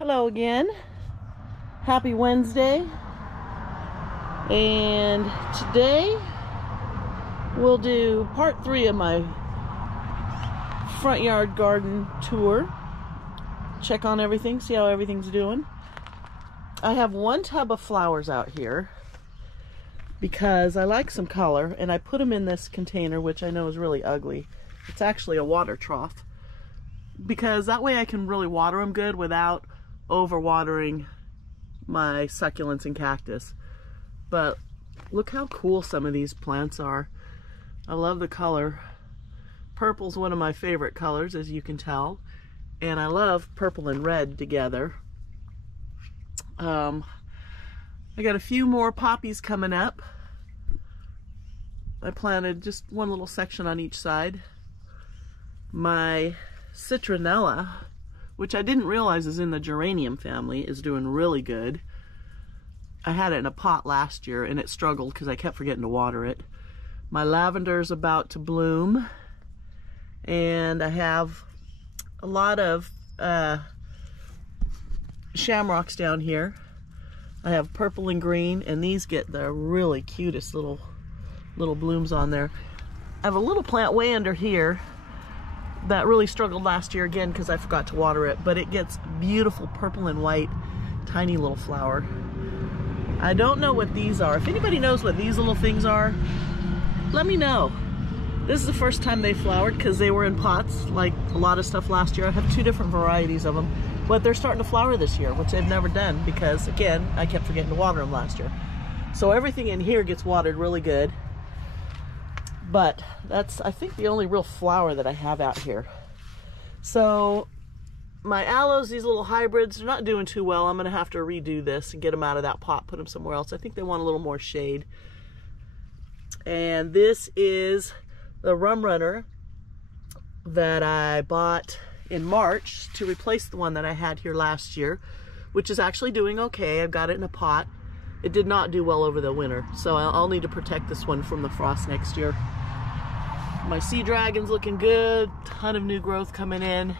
Hello again. Happy Wednesday. And today we'll do part 3 of my front yard garden tour. Check on everything, see how everything's doing. I have one tub of flowers out here because I like some color, and I put them in this container, which I know is really ugly. It's actually a water trough, because that way I can really water them good without overwatering my succulents and cactus. But look how cool some of these plants are. I love the color. Purple's one of my favorite colors, as you can tell, and I love purple and red together. I got a few more poppies coming up. I planted just one little section on each side. My citronella, which I didn't realize is in the geranium family, is doing really good. I had it in a pot last year and it struggled because I kept forgetting to water it. My lavender's about to bloom, and I have a lot of shamrocks down here. I have purple and green, and these get the really cutest little blooms on there. I have a little plant way under here that really struggled last year again because I forgot to water it, but it gets beautiful purple and white tiny little flower. I don't know what these are. If anybody knows what these little things are, let me know. This is the first time they flowered because they were in pots like a lot of stuff last year. I have 2 different varieties of them, but they're starting to flower this year, which they've never done because, again, I kept forgetting to water them last year. So everything in here gets watered really good. But that's, I think, the only real flower that I have out here. So my aloes, these little hybrids, they're not doing too well. I'm going to have to redo this and get them out of that pot, put them somewhere else. I think they want a little more shade. And this is the Rum Runner that I bought in March to replace the one that I had here last year, which is actually doing okay. I've got it in a pot. It did not do well over the winter, so I'll need to protect this one from the frost next year. My sea dragon's looking good. Ton of new growth coming in.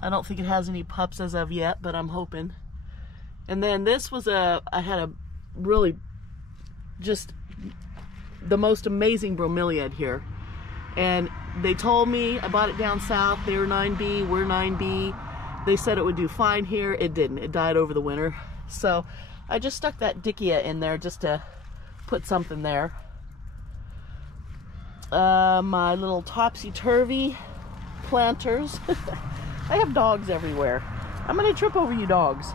I don't think it has any pups as of yet, but I'm hoping. And then this was I had a really just the most amazing bromeliad here. And they told me, I bought it down south, they were 9B, we're 9B. They said it would do fine here. It didn't. It died over the winter. So I just stuck that dickia in there just to put something there. My little topsy-turvy planters. I have dogs everywhere. I'm gonna trip over you dogs.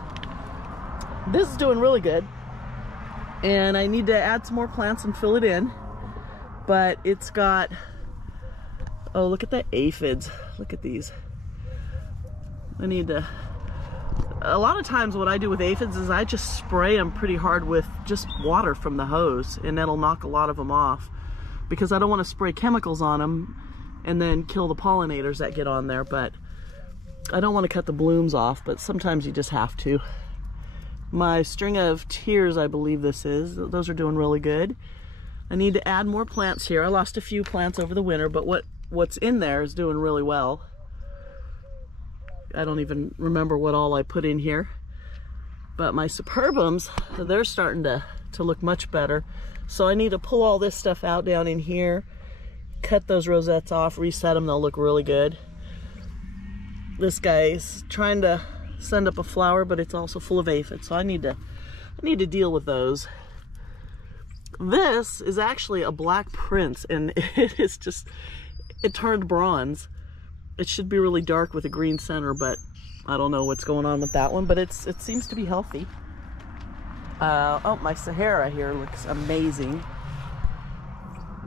This is doing really good, and I need to add some more plants and fill it in, but it's got, oh, look at the aphids. Look at these. I need to, a lot of times what I do with aphids is I just spray them pretty hard with just water from the hose, and that'll knock a lot of them off, because I don't want to spray chemicals on them and then kill the pollinators that get on there. But I don't want to cut the blooms off, but sometimes you just have to. My string of tears, I believe this is, those are doing really good. I need to add more plants here. I lost a few plants over the winter, but what's in there is doing really well. I don't even remember what all I put in here. But my superbums, they're starting to look much better. So I need to pull all this stuff out down in here, cut those rosettes off, reset them, they'll look really good. This guy's trying to send up a flower, but it's also full of aphids, so I need to deal with those. This is actually a black prince, and it is just, it turned bronze. It should be really dark with a green center, but I don't know what's going on with that one, but it seems to be healthy. Oh, my Sahara here looks amazing.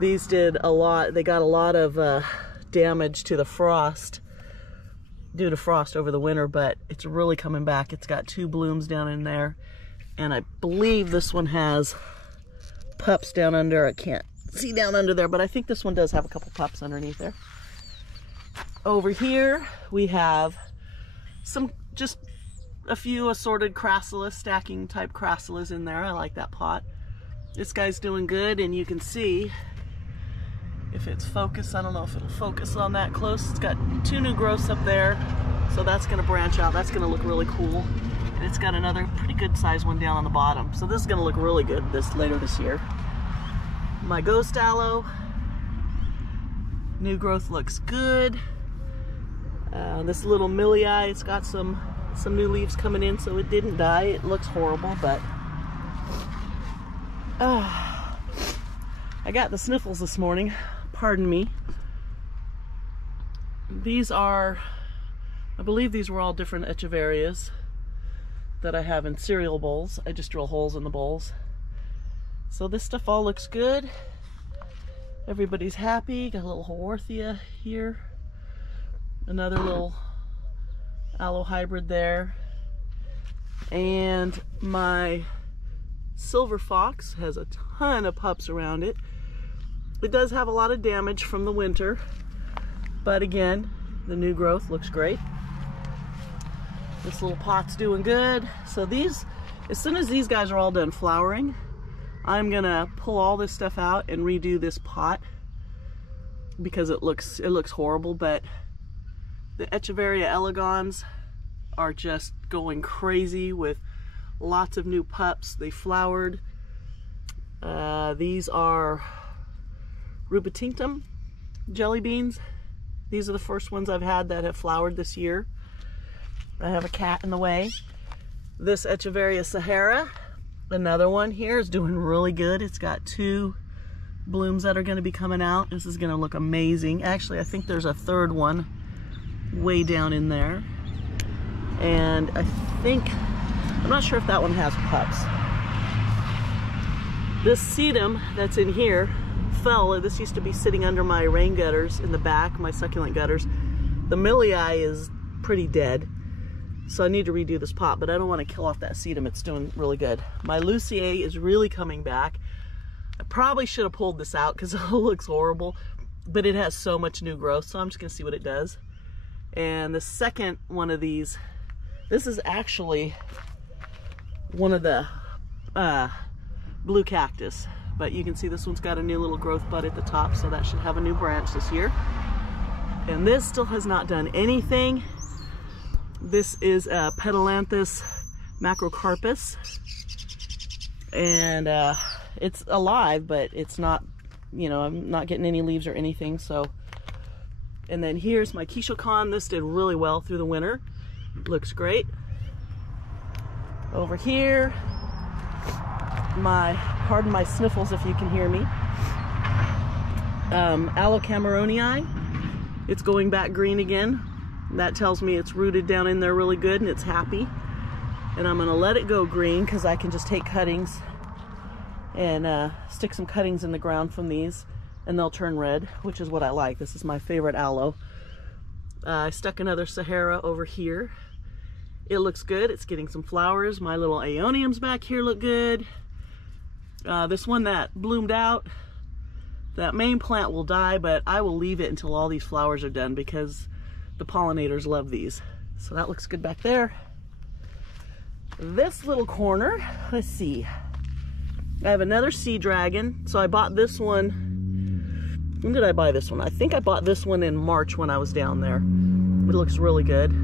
These did a lot, they got a lot of damage to the frost, due to frost over the winter, but it's really coming back. It's got 2 blooms down in there, and I believe this one has pups down under. I can't see down under there, but I think this one does have a couple pups underneath there. Over here we have some, just a few assorted crassulas, stacking type crassulas in there. I like that pot. This guy's doing good, and you can see if it's focused. I don't know if it'll focus on that close. It's got 2 new growths up there. So that's going to branch out. That's going to look really cool. And it's got another pretty good sized one down on the bottom. So this is going to look really good later this year. My ghost aloe. New growth looks good. This little milii, it's got some new leaves coming in, so it didn't die. It looks horrible, but I got the sniffles this morning. Pardon me. These are, I believe these were all different echeverias that I have in cereal bowls. I just drill holes in the bowls. So this stuff all looks good. Everybody's happy. Got a little Haworthia here. Another little aloe hybrid there. And my silver fox has a ton of pups around it. It does have a lot of damage from the winter, but again, the new growth looks great. This little pot's doing good. So these, as soon as these guys are all done flowering, I'm gonna pull all this stuff out and redo this pot because it looks horrible, but the Echeveria elegans are just going crazy with lots of new pups. They flowered. These are rubatinctum jelly beans. These are the first ones I've had that have flowered this year. I have a cat in the way. This Echeveria Sahara, another one here, is doing really good. It's got 2 blooms that are going to be coming out. This is going to look amazing. Actually, I think there's a third one way down in there. And I think, I'm not sure if that one has pups. This sedum that's in here fell. This used to be sitting under my rain gutters in the back, my succulent gutters. The milii is pretty dead, so I need to redo this pot, but I don't want to kill off that sedum. It's doing really good. My Lucier is really coming back. I probably should have pulled this out because it looks horrible, but it has so much new growth, so I'm just going to see what it does. And the second one of these, this is actually one of the blue cactus, but you can see this one's got a new little growth bud at the top, so that should have a new branch this year. And this still has not done anything. This is a Petalanthus macrocarpus, and it's alive, but it's not, you know, I'm not getting any leaves or anything. So, and then here's my Quichocon. This did really well through the winter. Looks great. Over here, pardon my sniffles if you can hear me, Aloe Cameronii. It's going back green again. That tells me it's rooted down in there really good and it's happy. And I'm gonna let it go green because I can just take cuttings and stick some cuttings in the ground from these and they'll turn red, which is what I like. This is my favorite aloe. I stuck another Sahara over here. It looks good. It's getting some flowers. My little Aeoniums back here look good. This one that bloomed out, that main plant will die, but I will leave it until all these flowers are done because the pollinators love these. So that looks good back there. This little corner, let's see. I have another Sea Dragon. So I bought this one. When did I buy this one? I think I bought this one in March when I was down there. It looks really good.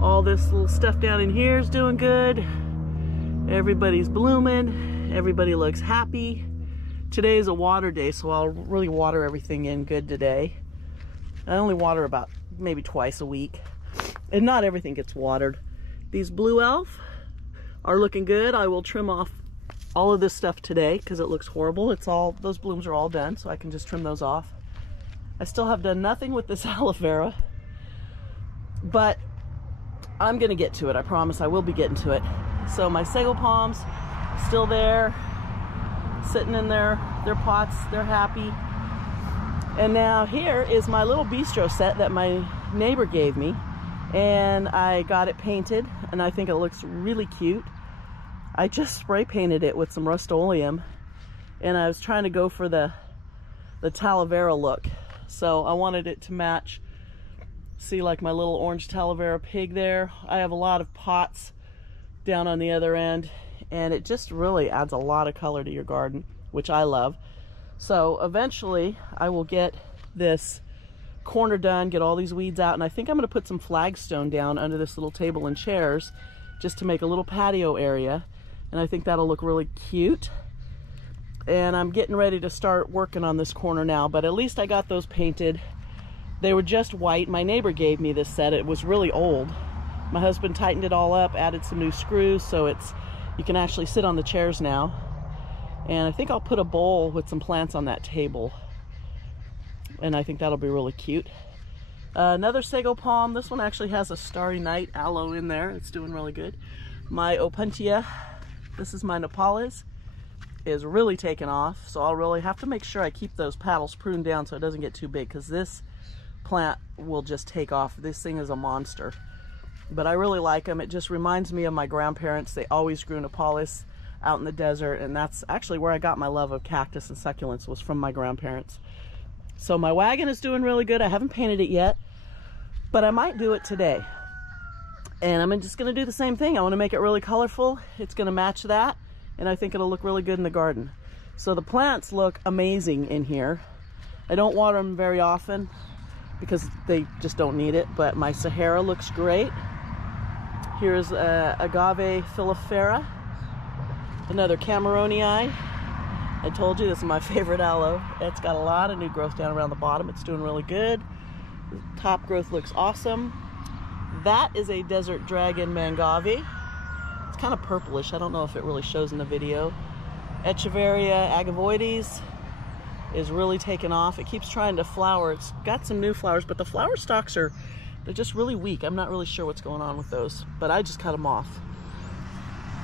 All this little stuff down in here is doing good. Everybody's blooming. Everybody looks happy. Today is a water day, so I'll really water everything in good today. I only water about maybe twice a week, and not everything gets watered. These Blue Elf are looking good. I will trim off all of this stuff today because it looks horrible. It's all, those blooms are all done, so I can just trim those off. I still have done nothing with this aloe vera, but I'm gonna get to it. I promise I will be getting to it. So my sago palms still there, sitting in their pots. They're happy. And now here is my little bistro set that my neighbor gave me, and I got it painted and I think it looks really cute. I just spray painted it with some Rust-Oleum, and I was trying to go for the Talavera look. So I wanted it to match, see, like my little orange Talavera pig there. I have a lot of pots down on the other end, and it just really adds a lot of color to your garden, which I love. So eventually I will get this corner done, get all these weeds out, and I think I'm going to put some flagstone down under this little table and chairs just to make a little patio area, and I think that'll look really cute. And I'm getting ready to start working on this corner now, but at least I got those painted. They were just white. My neighbor gave me this set. It was really old. My husband tightened it all up, added some new screws, so you can actually sit on the chairs now. And I think I'll put a bowl with some plants on that table, and I think that'll be really cute. Another sago palm. This one actually has a Starry Night aloe in there. It's doing really good. My Opuntia, this is my Nepales, is really taken off, so I'll really have to make sure I keep those paddles pruned down so it doesn't get too big, because this plant will just take off. This thing is a monster, but I really like them. It just reminds me of my grandparents. They always grew Nepales out in the desert, and that's actually where I got my love of cactus and succulents, was from my grandparents. So my wagon is doing really good. I haven't painted it yet, but I might do it today. And I'm just going to do the same thing. I want to make it really colorful. It's going to match that, and I think it'll look really good in the garden. So the plants look amazing in here. I don't water them very often because they just don't need it, but my Sahara looks great. Here's Agave filifera, another Cameronii. I told you this is my favorite aloe. It's got a lot of new growth down around the bottom. It's doing really good. The top growth looks awesome. That is a Desert Dragon Mangave. It's kind of purplish. I don't know if it really shows in the video. Echeveria agavoides is really taking off. It keeps trying to flower. It's got some new flowers, but the flower stalks they're just really weak. I'm not really sure what's going on with those, but I just cut them off.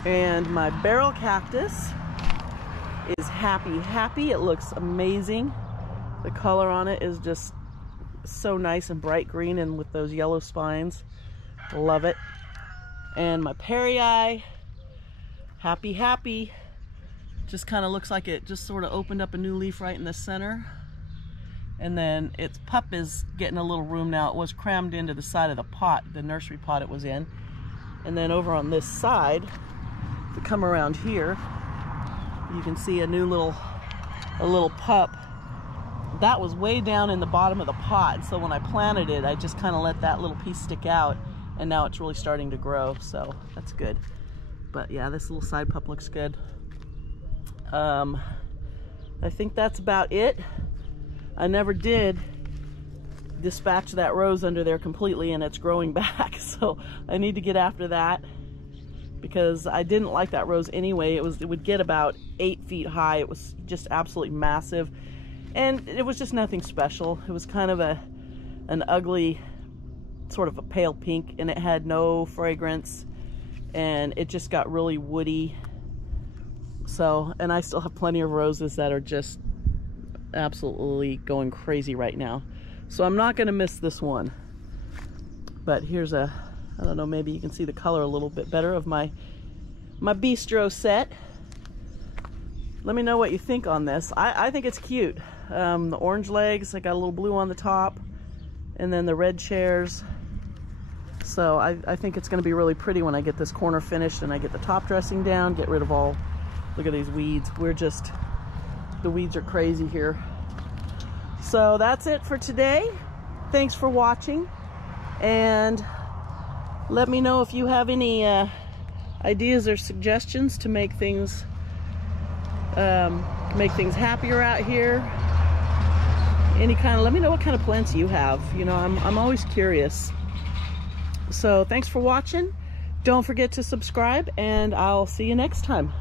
And my barrel cactus is happy. It looks amazing. The color on it is just so nice and bright green, and with those yellow spines. Love it. And my Perii, happy. Just kind of looks like it just sort of opened up a new leaf right in the center. And then its pup is getting a little room now. It was crammed into the side of the pot, the nursery pot it was in. And then over on this side, if we come around here, you can see a little pup. That was way down in the bottom of the pot, so when I planted it, I just kind of let that little piece stick out, and now it's really starting to grow, so that's good. But yeah, this little side pup looks good. I think that's about it. I never did dispatch that rose under there completely, and it's growing back, so I need to get after that, because I didn't like that rose anyway. It would get about 8 feet high. It was just absolutely massive, and it was just nothing special. It was kind of an ugly, sort of a pale pink, and it had no fragrance, and it just got really woody. So, and I still have plenty of roses that are just absolutely going crazy right now. So I'm not going to miss this one. But here's I don't know, maybe you can see the color a little bit better of my bistro set. Let me know what you think on this. I think it's cute. The orange legs, I got a little blue on the top, and then the red chairs. So I think it's going to be really pretty when I get this corner finished and I get the top dressing down, get rid of all, look at these weeds. The weeds are crazy here. So that's it for today. Thanks for watching, and let me know if you have any ideas or suggestions to make things happier out here. Let me know what kind of plants you have. You know, I'm always curious. So thanks for watching. Don't forget to subscribe, and I'll see you next time.